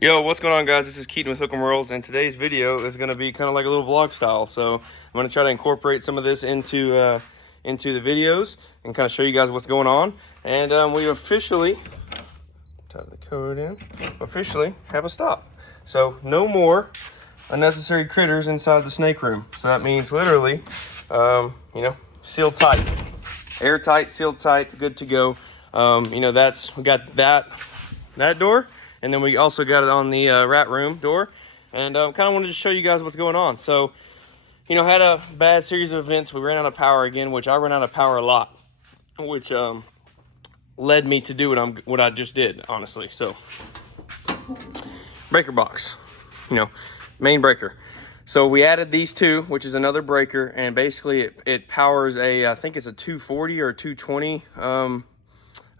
Yo, what's going on, guys? This is Keaton with Hook 'em Whirls, and today's video is going to be kind of like a little vlog style. So I'm going to try to incorporate some of this into the videos and kind of show you guys what's going on. And we officially type the code in. Officially have a stop. So no more unnecessary critters inside the snake room. So that means literally, sealed tight, airtight, sealed tight, good to go. We got that door. And then we also got it on the rat room door. And kind of wanted to show you guys what's going on. So, had a bad series of events. We ran out of power again, which I ran out of power a lot, which led me to do what I just did, honestly. So, breaker box, main breaker. So we added these two, which is another breaker. And basically it powers I think it's a 240 or 220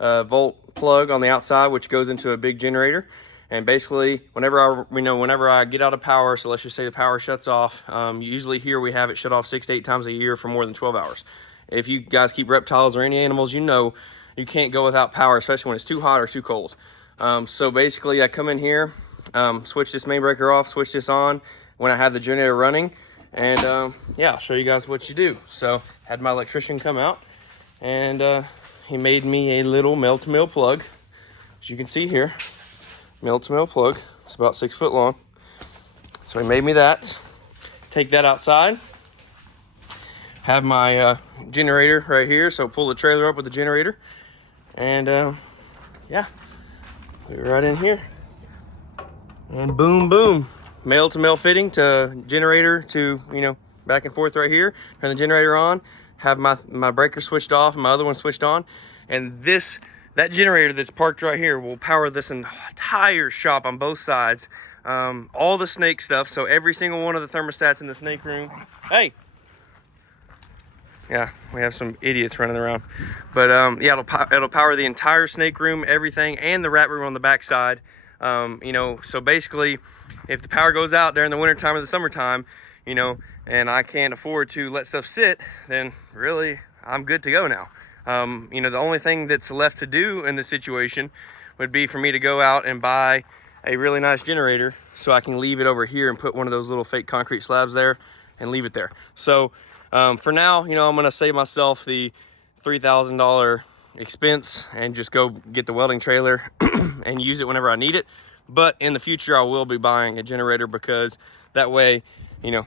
volt plug on the outside, which goes into a big generator. And basically whenever I get out of power, so let's just say the power shuts off, usually here we have it shut off 6 to 8 times a year for more than 12 hours. If you guys keep reptiles or any animals, you can't go without power, especially when it's too hot or too cold. So basically I come in here, switch this main breaker off, switch this on when I have the generator running, and I'll show you guys what you do. So had my electrician come out, and he made me a little male-to-male plug. As you can see here, male-to-male plug. It's about 6 foot long. So he made me that. Take that outside. Have my generator right here. So pull the trailer up with the generator. And put it right in here. And boom, boom. Male-to-male fitting to generator to, back and forth right here. Turn the generator on. Have my breaker switched off and my other one switched on, and that generator that's parked right here will power this entire shop on both sides, all the snake stuff. So every single one of the thermostats in the snake room. Hey, yeah, we have some idiots running around, but it'll power the entire snake room, everything, and the rat room on the back side. So basically, if the power goes out during the winter time or the summertime, and I can't afford to let stuff sit, then really I'm good to go now. The only thing that's left to do in this situation would be for me to go out and buy a really nice generator so I can leave it over here and put one of those little fake concrete slabs there and leave it there. So for now, I'm going to save myself the $3,000 expense and just go get the welding trailer and use it whenever I need it. But in the future, I will be buying a generator, because that way,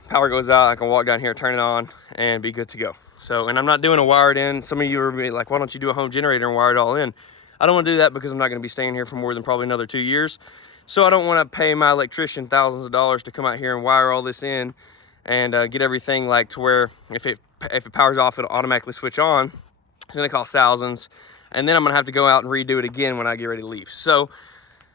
power goes out, I can walk down here, turn it on, and be good to go. So, and I'm not doing a wired in. Some of you are like, why don't you do a home generator and wire it all in? I don't want to do that because I'm not going to be staying here for more than probably another 2 years. So I don't want to pay my electrician thousands of dollars to come out here and wire all this in and get everything like to where if it powers off, it'll automatically switch on. It's going to cost thousands. And then I'm going to have to go out and redo it again when I get ready to leave. So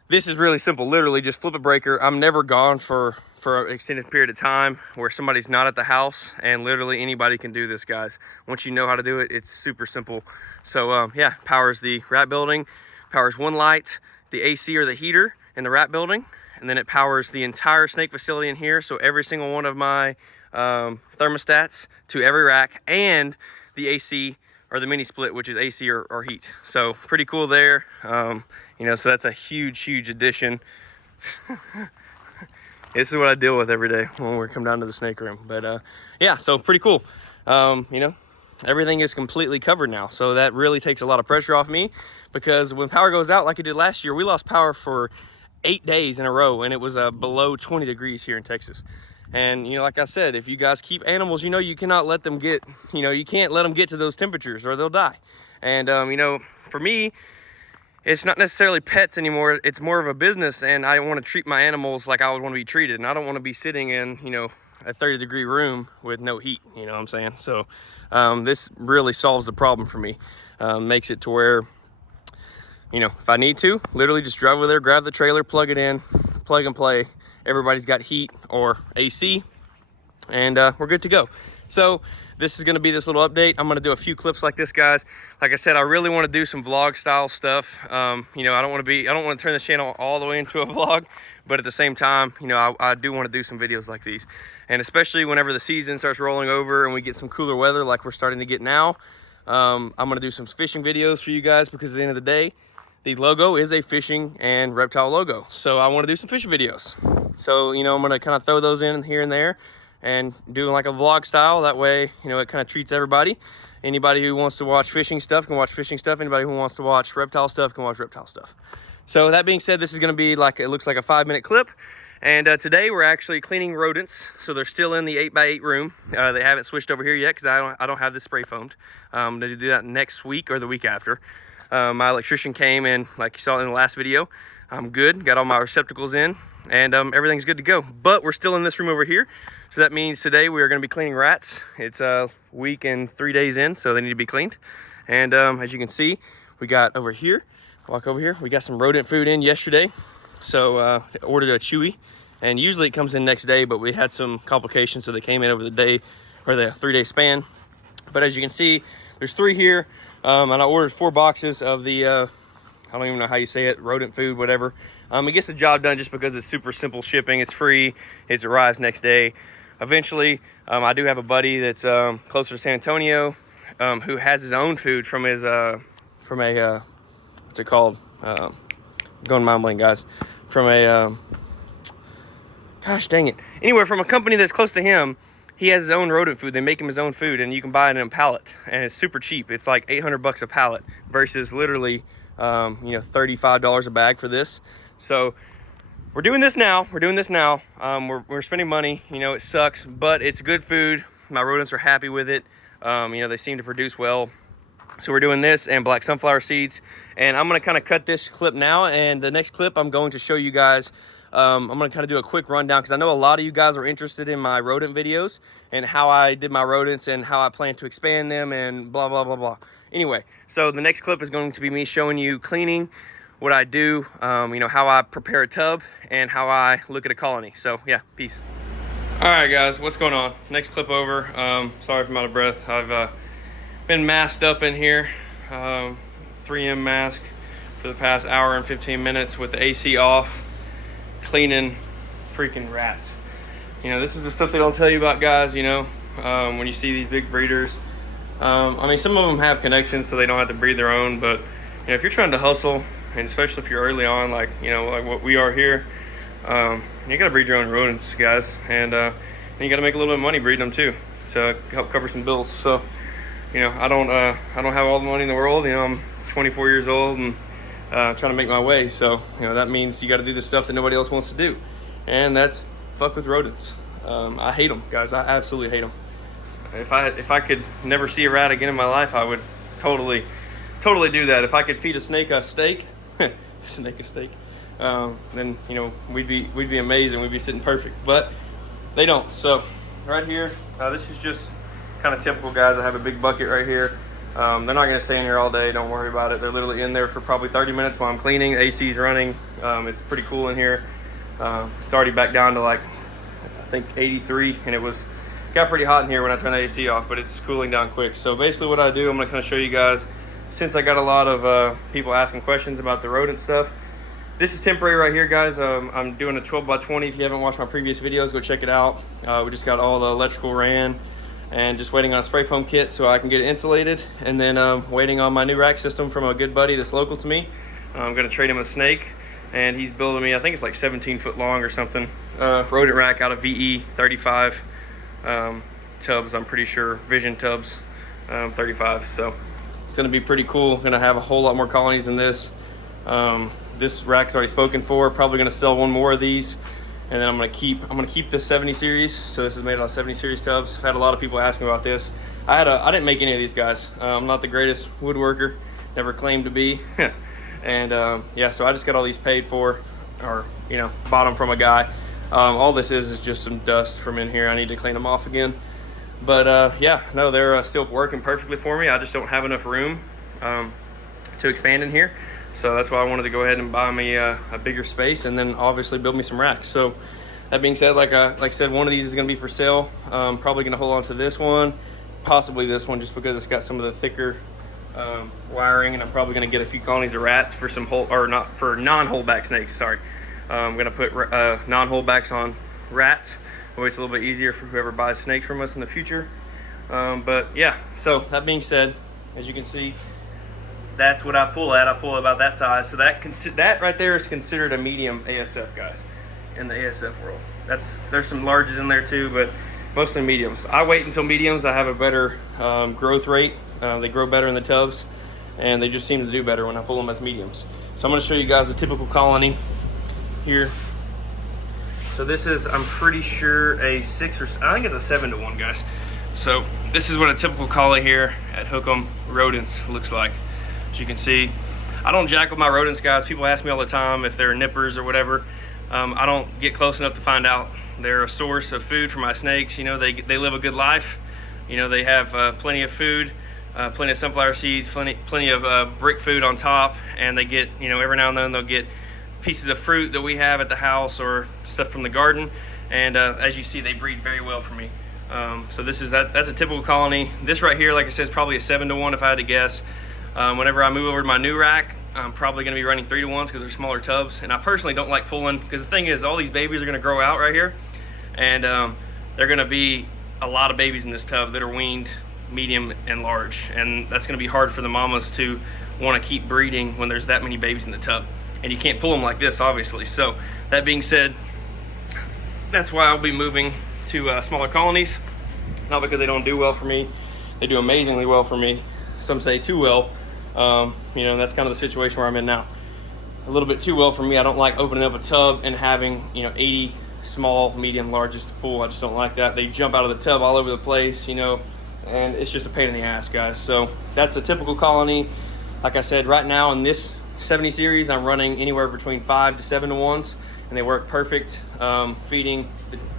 this is really simple. Literally just flip a breaker. I'm never gone for an extended period of time where somebody's not at the house, and literally anybody can do this, guys. Once you know how to do it, it's super simple. So powers the rat building, powers one light, the AC or the heater in the rat building, and then it powers the entire snake facility in here. So every single one of my thermostats to every rack, and the AC or the mini split, which is AC or heat. So pretty cool there. So that's a huge addition. This is what I deal with every day when we come down to the snake room. But so pretty cool. Everything is completely covered now. So that really takes a lot of pressure off me, because when power goes out like it did last year, we lost power for 8 days in a row, and it was below 20 degrees here in Texas. And, like I said, if you guys keep animals, you cannot let them get, you can't let them get to those temperatures or they'll die. And, for me, it's not necessarily pets anymore. It's more of a business, and I want to treat my animals like I would want to be treated. And I don't want to be sitting in, a 30-degree room with no heat, you know what I'm saying? So this really solves the problem for me. Makes it to where, if I need to, literally just drive over there, grab the trailer, plug it in, plug and play. Everybody's got heat or AC, and we're good to go. So this is going to be this little update. I'm going to do a few clips like this, guys. Like I said, I really want to do some vlog style stuff. I don't want to turn this channel all the way into a vlog, but at the same time, I do want to do some videos like these. And especially whenever the season starts rolling over and we get some cooler weather like we're starting to get now, I'm going to do some fishing videos for you guys, because at the end of the day, the logo is a fishing and reptile logo. So I want to do some fishing videos. So, you know, I'm going to kind of throw those in here and there and do like a vlog style. That way, you know, it kind of treats everybody. Anybody who wants to watch fishing stuff can watch fishing stuff. Anybody who wants to watch reptile stuff can watch reptile stuff. So that being said, this is going to be like, it looks like a 5-minute clip. And today we're actually cleaning rodents. So they're still in the 8x8 room. They haven't switched over here yet because I don't have this spray foamed. I'm going to do that next week or the week after. My electrician came and, like you saw in the last video, I'm good, got all my receptacles in, and everything's good to go. But we're still in this room over here. So that means today we are going to be cleaning rats. It's a week and 3 days in, so they need to be cleaned. And as you can see, we got over here, walk over here, we got some rodent food in yesterday. So ordered a chewy, and usually it comes in next day, but we had some complications, so they came in over the day or the 3-day span. But as you can see, there's 3 here, and I ordered 4 boxes of the I don't even know how you say it, rodent food, whatever. It gets the job done just because it's super simple shipping. It's free. It arrives next day. Eventually, I do have a buddy that's closer to San Antonio, who has his own food from his what's it called? Going mind blank, guys. From a gosh dang it. Anyway, from a company that's close to him. He has his own rodent food. They make him his own food, and you can buy it in a pallet, and it's super cheap. It's like 800 bucks a pallet versus literally, you know, $35 a bag for this. So we're doing this now. We're spending money. You know, it sucks, but it's good food. My rodents are happy with it. You know, they seem to produce well. So we're doing this and black sunflower seeds, and I'm gonna kind of cut this clip now, and the next clip I'm going to show you guys. I'm going to kind of do a quick rundown because I know a lot of you guys are interested in my rodent videos and how I did my rodents and how I plan to expand them and blah, blah, blah, blah. Anyway, so the next clip is going to be me showing you cleaning, what I do, you know, how I prepare a tub and how I look at a colony. So yeah, peace. All right, guys, what's going on? Next clip over. Sorry if I'm out of breath. I've been masked up in here, 3M mask for the past hour and 15 minutes with the AC off. Cleaning freaking rats. You know, this is the stuff they don't tell you about, guys, you know, when you see these big breeders. I mean, some of them have connections so they don't have to breed their own, but you know, if you're trying to hustle, and especially if you're early on, like, you know, like what we are here, you gotta breed your own rodents, guys, and you gotta make a little bit of money breeding them too to help cover some bills. So, you know, I don't have all the money in the world. You know, I'm 24 years old and trying to make my way. So, you know, that means you got to do the stuff that nobody else wants to do, and that's fuck with rodents. I hate them, guys. I absolutely hate them. If I could never see a rat again in my life, I would totally do that. If I could feed a snake a steak, then, you know, we'd be amazing. We'd be sitting perfect, but they don't. So right here, this is just kind of typical, guys. I have a big bucket right here. They're not going to stay in here all day. Don't worry about it. They're literally in there for probably 30 minutes while I'm cleaning. AC's running. It's pretty cool in here. It's already back down to like, I think 83, and it got pretty hot in here when I turned the AC off, but it's cooling down quick. So basically what I do, I'm going to kind of show you guys, since I got a lot of people asking questions about the rodent stuff. This is temporary right here, guys. I'm doing a 12x20. If you haven't watched my previous videos, go check it out. We just got all the electrical ran, and just waiting on a spray foam kit so I can get it insulated, and then waiting on my new rack system from a good buddy that's local to me. I'm gonna trade him a snake, and he's building me, I think it's like 17 foot long or something, rodent rack out of VE 35 tubs, I'm pretty sure, Vision tubs, 35. So it's gonna be pretty cool. Gonna have a whole lot more colonies than this. This rack's already spoken for. Probably gonna sell one more of these. And then I'm gonna keep this 70 series. So this is made out of 70 series tubs. I've had a lot of people ask me about this. I didn't make any of these, guys. I'm not the greatest woodworker, never claimed to be. And yeah, so I just got all these paid for, or you know, bought them from a guy. All this is just some dust from in here. I need to clean them off again. But yeah, no, they're still working perfectly for me. I just don't have enough room to expand in here. So that's why I wanted to go ahead and buy me a bigger space, and then obviously build me some racks. So that being said, like I said, one of these is going to be for sale. Probably going to hold on to this one, possibly this one, just because it's got some of the thicker wiring, and I'm probably going to get a few colonies of rats for some non-holdback snakes. Sorry, I'm going to put non-holdbacks on rats. Always a little bit easier for whoever buys snakes from us in the future. But yeah, so that being said, as you can see, that's what I pull at. I pull about that size. So that right there is considered a medium ASF, guys, in the ASF world. There's some larges in there too, but mostly mediums. I wait until mediums. I have a better growth rate. They grow better in the tubs, and they just seem to do better when I pull them as mediums. So I'm going to show you guys a typical colony here. So this is, I'm pretty sure, a 6 or I think it's a 7 to 1, guys. So this is what a typical colony here at Hook'em Rodents looks like. As you can see, I don't jack with my rodents, guys. People ask me all the time if they're nippers or whatever. I don't get close enough to find out. They're a source of food for my snakes. You know, they live a good life. You know, they have plenty of food, plenty of sunflower seeds, plenty of brick food on top, and they get, you know, every now and then they'll get pieces of fruit that we have at the house or stuff from the garden. And as you see, they breed very well for me. So that's a typical colony. This right here, like I said, is probably a 7 to 1 if I had to guess. Whenever I move over to my new rack, I'm probably going to be running 3 to 1s because they're smaller tubs. And I personally don't like pulling, because the thing is, all these babies are going to grow out right here, and they're going to be a lot of babies in this tub that are weaned medium and large, and that's going to be hard for the mamas to want to keep breeding when there's that many babies in the tub. And you can't pull them like this, obviously. So that being said, that's why I'll be moving to smaller colonies. Not because they don't do well for me. They do amazingly well for me. Some say too well. You know, that's kind of the situation where I'm in now. A little bit too well for me. I don't like opening up a tub and having, you know, 80 small, medium, largest to pull. I just don't like that. They jump out of the tub all over the place, you know, and it's just a pain in the ass, guys. So that's a typical colony. Like I said, right now in this 70 series, I'm running anywhere between 5 to 7 to 1s, and they work perfect. Feeding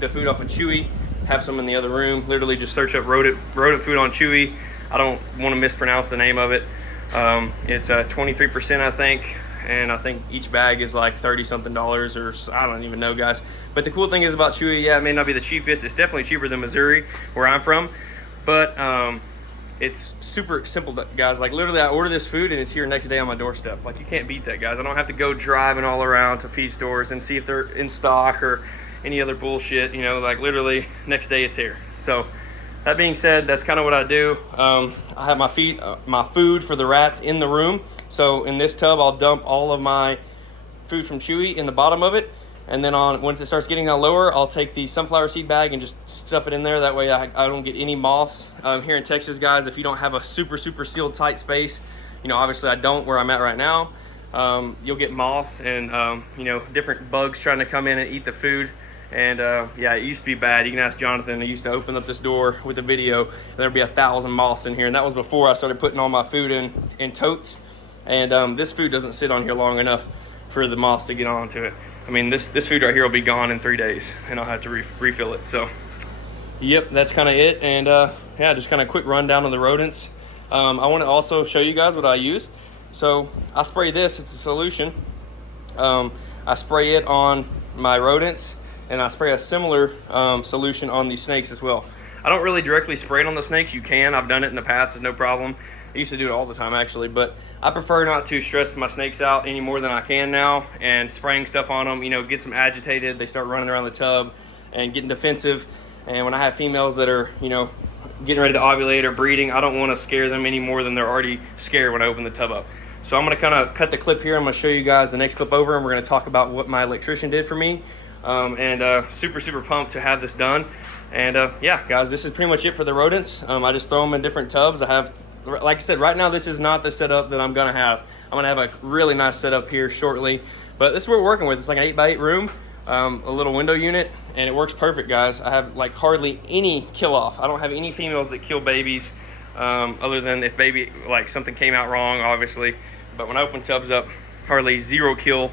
the food off of Chewy, have some in the other room. Literally just search up rodent food on Chewy. I don't want to mispronounce the name of it. It's 23%, I think, and I think each bag is like $30-something, or I don't even know, guys. But the cool thing is about Chewy, yeah, it may not be the cheapest. It's definitely cheaper than Missouri, where I'm from, but it's super simple, guys. Like literally, I order this food and it's here next day on my doorstep. Like, you can't beat that, guys. I don't have to go driving all around to feed stores and see if they're in stock or any other bullshit. You know, like literally next day it's here. So that being said, that's kind of what I do. I have my food for the rats in the room. So in this tub, I'll dump all of my food from Chewy in the bottom of it. And then once it starts getting lower, I'll take the sunflower seed bag and just stuff it in there. That way I don't get any moths. Here in Texas, guys, if you don't have a super sealed tight space, you know, obviously I don't where I'm at right now, you'll get moths and, you know, different bugs trying to come in and eat the food. And yeah, it used to be bad. You can ask Jonathan. He used to open up this door with a video, and there'd be 1,000 moths in here. And that was before I started putting all my food in totes. And this food doesn't sit on here long enough for the moths to get onto it. I mean, this food right here will be gone in 3 days, and I'll have to refill it. So, yep, that's kind of it. And yeah, just kind of quick rundown on the rodents. I want to also show you guys what I use. So I spray this. It's a solution. I spray it on my rodents, and I spray a similar solution on these snakes as well. I don't really directly spray it on the snakes. You can. I've done it in the past. It's no problem. I used to do it all the time, actually, but I prefer not to stress my snakes out any more than I can now, and spraying stuff on them, you know, gets them agitated. They start running around the tub and getting defensive. And when I have females that are, you know, getting ready to ovulate or breeding, I don't want to scare them any more than they're already scared when I open the tub up. So I'm going to kind of cut the clip here. I'm going to show you guys the next clip over, and we're going to talk about what my electrician did for me. Super pumped to have this done. And yeah, guys, this is pretty much it for the rodents. I just throw them in different tubs. I have, like I said, right now this is not the setup that I'm gonna have. I'm gonna have a really nice setup here shortly, but this is what we're working with. It's like an 8x8 room, a little window unit, and it works perfect, guys. I have like hardly any kill off. I don't have any females that kill babies, other than if baby, like something came out wrong, obviously. But when I open tubs up, hardly 0 kill,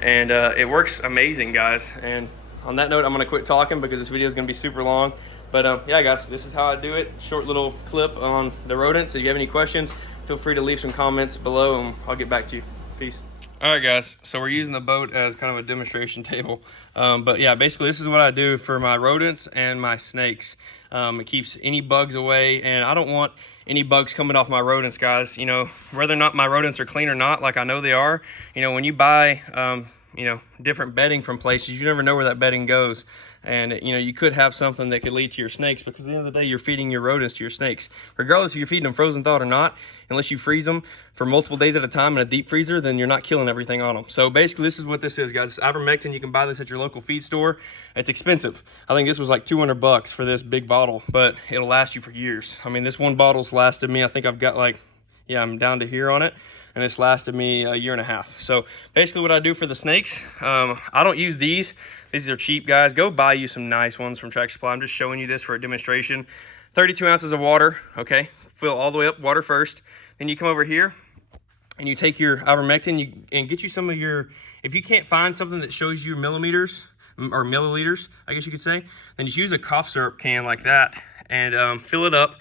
and it works amazing, guys. And on that note, I'm gonna quit talking because this video is gonna be super long. But yeah, guys, this is how I do it. Short little clip on the rodents. If you have any questions, feel free to leave some comments below and I'll get back to you. Peace. All right, guys, so we're using the boat as kind of a demonstration table. But yeah, basically this is what I do for my rodents and my snakes. It keeps any bugs away, and I don't want any bugs coming off my rodents, guys. You know, whether or not my rodents are clean or not, like I know they are, you know, when you buy you know, different bedding from places. You never know where that bedding goes. And, you know, you could have something that could lead to your snakes, because at the end of the day, you're feeding your rodents to your snakes. Regardless if you're feeding them frozen thawed or not, unless you freeze them for multiple days at a time in a deep freezer, then you're not killing everything on them. So basically, this is what this is, guys. It's ivermectin. You can buy this at your local feed store. It's expensive. I think this was like $200 for this big bottle, but it'll last you for years. I mean, this one bottle's lasted me, I think I've got like, yeah, I'm down to here on it, and it's lasted me a year and a half. So basically what I do for the snakes, I don't use these. These are cheap, guys. Go buy you some nice ones from Tractor Supply. I'm just showing you this for a demonstration. 32 ounces of water, okay? Fill all the way up, water first. Then you come over here and you take your ivermectin and get you some of your, if you can't find something that shows you millimeters or milliliters, I guess you could say, then just use a cough syrup can like that and fill it up.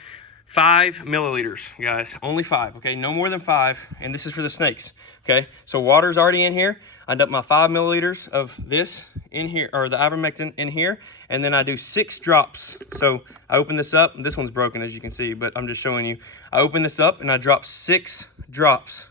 5 milliliters, guys, only 5, okay? No more than 5, and this is for the snakes, okay? So water's already in here. I dump my 5 milliliters of this in here, or the ivermectin in here, and then I do 6 drops. So I open this up. This one's broken, as you can see, but I'm just showing you. I open this up, and I drop 6 drops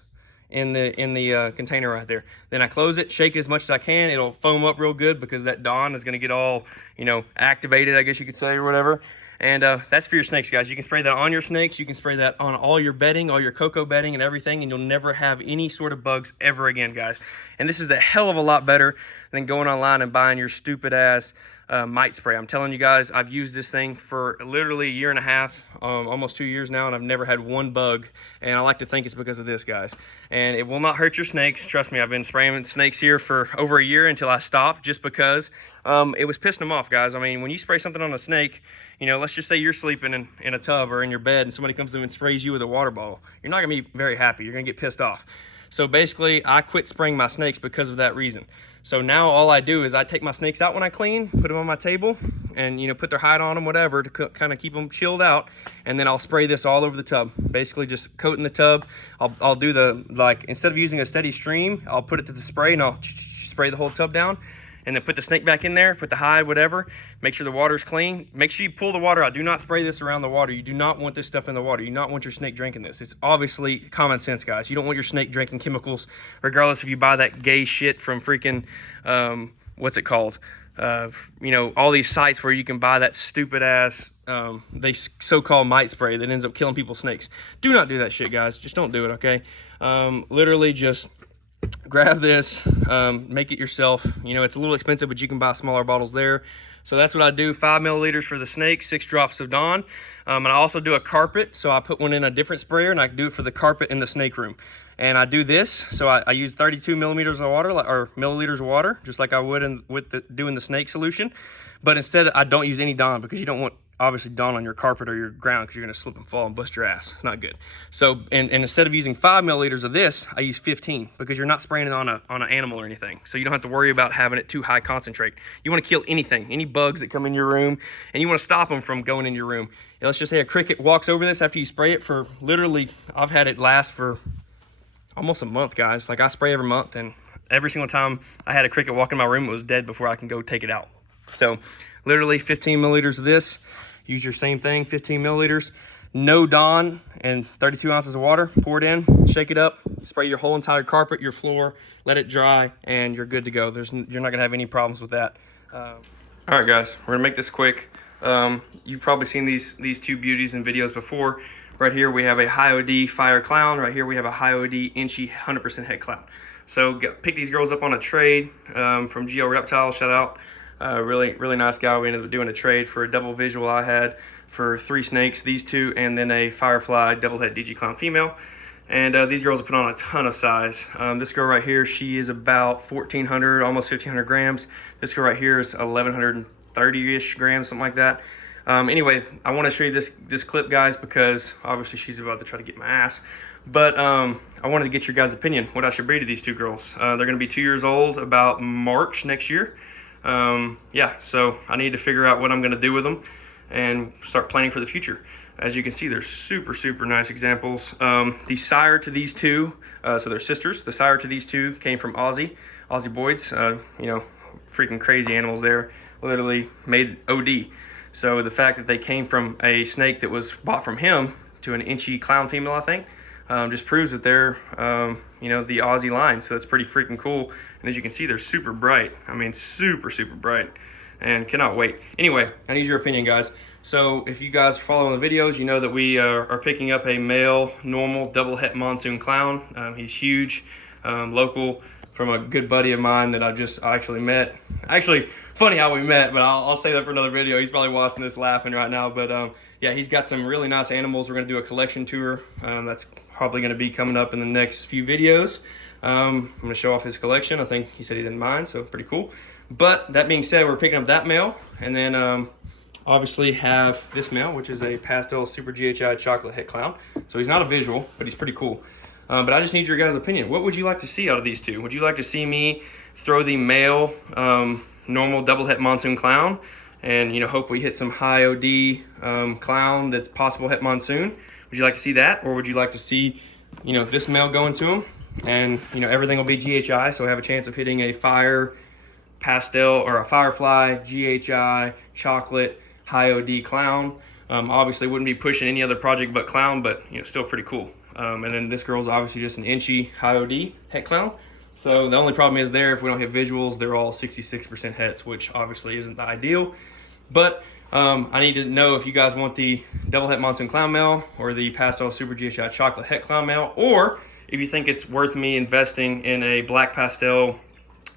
in the container right there. Then I close it, shake it as much as I can. It'll foam up real good because that Dawn is gonna get all, you know, activated, I guess you could say, or whatever. And that's for your snakes, guys. You can spray that on your snakes. You can spray that on all your bedding, all your cocoa bedding and everything, and you'll never have any sort of bugs ever again, guys. And this is a hell of a lot better than going online and buying your stupid ass mite spray. I'm telling you guys, I've used this thing for literally a year and a half, almost 2 years now, and I've never had one bug. And I like to think it's because of this, guys. And it will not hurt your snakes. Trust me, I've been spraying snakes here for over a year until I stopped, just because it was pissing them off, guys. I mean, when you spray something on a snake, you know, let's just say you're sleeping in a tub or in your bed and somebody comes in and sprays you with a water bottle. You're not gonna be very happy. You're gonna get pissed off. So basically, I quit spraying my snakes because of that reason. So now all I do is I take my snakes out when I clean, put them on my table, and, you know, put their hide on them, whatever, to kind of keep them chilled out. And then I'll spray this all over the tub. Basically just coating the tub. I'll do the, like, instead of using a steady stream, I'll put it to the spray and I'll spray the whole tub down. And then put the snake back in there, put the hide, whatever. Make sure the water's clean. Make sure you pull the water out. Do not spray this around the water. You do not want this stuff in the water. You do not want your snake drinking this. It's obviously common sense, guys. You don't want your snake drinking chemicals, regardless if you buy that gay shit from freaking, what's it called? You know, all these sites where you can buy that stupid ass, they so-called mite spray that ends up killing people's snakes. Do not do that shit, guys. Just don't do it, okay? Literally just grab this, make it yourself. You know, it's a little expensive, but you can buy smaller bottles there. So that's what I do. 5 milliliters for the snake, 6 drops of Dawn. And I also do a carpet, so I put one in a different sprayer, and I do it for the carpet in the snake room. And I do this, so I use 32 millimeters of water, or milliliters of water, just like I would doing the snake solution. But instead, I don't use any Dawn, because you don't want, obviously, Dawn on your carpet or your ground, because you're going to slip and fall and bust your ass. It's not good. So, and instead of using 5 milliliters of this, I use 15, because you're not spraying it on an animal or anything. So you don't have to worry about having it too high concentrate. You want to kill anything, any bugs that come in your room, and you want to stop them from going in your room. And let's just say a cricket walks over this after you spray it for literally, I've had it last for almost a month, guys. Like, I spray every month, and every single time I had a cricket walk in my room, it was dead before I can go take it out. So literally 15 milliliters of this. Use your same thing, 15 milliliters. No Dawn and 32 ounces of water. Pour it in, shake it up, spray your whole entire carpet, your floor, let it dry, and you're good to go. You're not gonna have any problems with that. All right, guys, we're gonna make this quick. You've probably seen these two beauties in videos before. Right here we have a high OD fire clown. Right here we have a high OD inchy 100% head clown. So pick these girls up on a trade from Geo Reptile. Shout out. Really nice guy. We ended up doing a trade for a double visual I had for 3 snakes, these 2, and then a Firefly double head DG clown female. And these girls have put on a ton of size. This girl right here, she is about 1,400, almost 1,500 grams. This girl right here is 1,130-ish grams, something like that. Anyway, I want to show you this clip, guys, because obviously she's about to try to get my ass. But I wanted to get your guys' opinion, what I should breed to these 2 girls. They're going to be 2 years old about March next year. Yeah, so I need to figure out what I'm going to do with them and start planning for the future. As you can see, they're super nice examples. The sire to these 2, so they're sisters. The sire to these 2 came from Aussie Boyds. You know, freaking crazy animals there. Literally made OD. So the fact that they came from a snake that was bought from him to an inchy clown female, I think, just proves that they're you know, the Aussie line. So that's pretty freaking cool. And as you can see, they're super bright. I mean, super, super bright. And cannot wait. Anyway, I need your opinion, guys. So if you guys are following the videos, you know that we are picking up a male normal double het monsoon clown. He's huge, local, from a good buddy of mine that I actually met. Actually, funny how we met, but I'll say that for another video. He's probably watching this laughing right now. But yeah, he's got some really nice animals. We're gonna do a collection tour. That's probably gonna be coming up in the next few videos. I'm gonna show off his collection. I think he said he didn't mind, so pretty cool. But that being said, we're picking up that male, and then obviously have this male, which is a pastel super GHI chocolate het clown. So he's not a visual, but he's pretty cool. But I just need your guys' opinion. What would you like to see out of these two? Would you like to see me throw the male normal double het monsoon clown and, you know, hopefully hit some high OD clown that's possible het monsoon? Would you like to see that? Or would you like to see, you know, this male go into him and, you know, everything will be GHI, so I have a chance of hitting a fire pastel or a firefly GHI chocolate high OD clown? Obviously wouldn't be pushing any other project but clown, but, you know, still pretty cool. And then this girl's obviously just an inchy high OD het clown. So the only problem is there, if we don't hit visuals, they're all 66% hets, which obviously isn't the ideal. But I need to know if you guys want the double het monsoon clown male or the pastel super GHI chocolate het clown male, or if you think it's worth me investing in a black pastel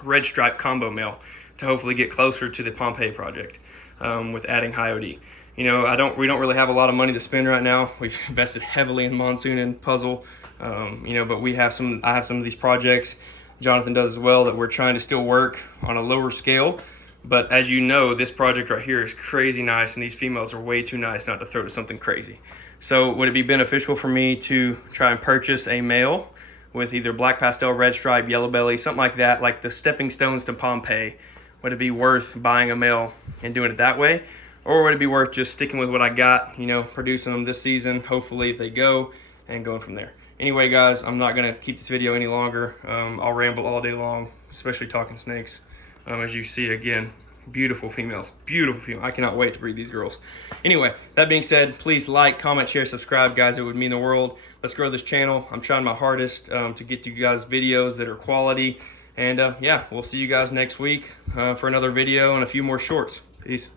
red stripe combo male to hopefully get closer to the Pompeii project with adding high OD. You know, we don't really have a lot of money to spend right now. We've invested heavily in monsoon and puzzle, you know, but I have some of these projects, Jonathan does as well, that we're trying to still work on a lower scale. But as you know, this project right here is crazy nice, and these females are way too nice not to throw to something crazy. So would it be beneficial for me to try and purchase a male with either black pastel, red stripe, yellow belly, something like that, like the stepping stones to Pompeii? Would it be worth buying a male and doing it that way? Or would it be worth just sticking with what I got, you know, producing them this season, hopefully if they go, and going from there? Anyway, guys, I'm not going to keep this video any longer. I'll ramble all day long, especially talking snakes. As you see, again, beautiful females, beautiful females. I cannot wait to breed these girls. Anyway, that being said, please like, comment, share, subscribe, guys. It would mean the world. Let's grow this channel. I'm trying my hardest to get you guys videos that are quality. And yeah, we'll see you guys next week for another video and a few more shorts. Peace.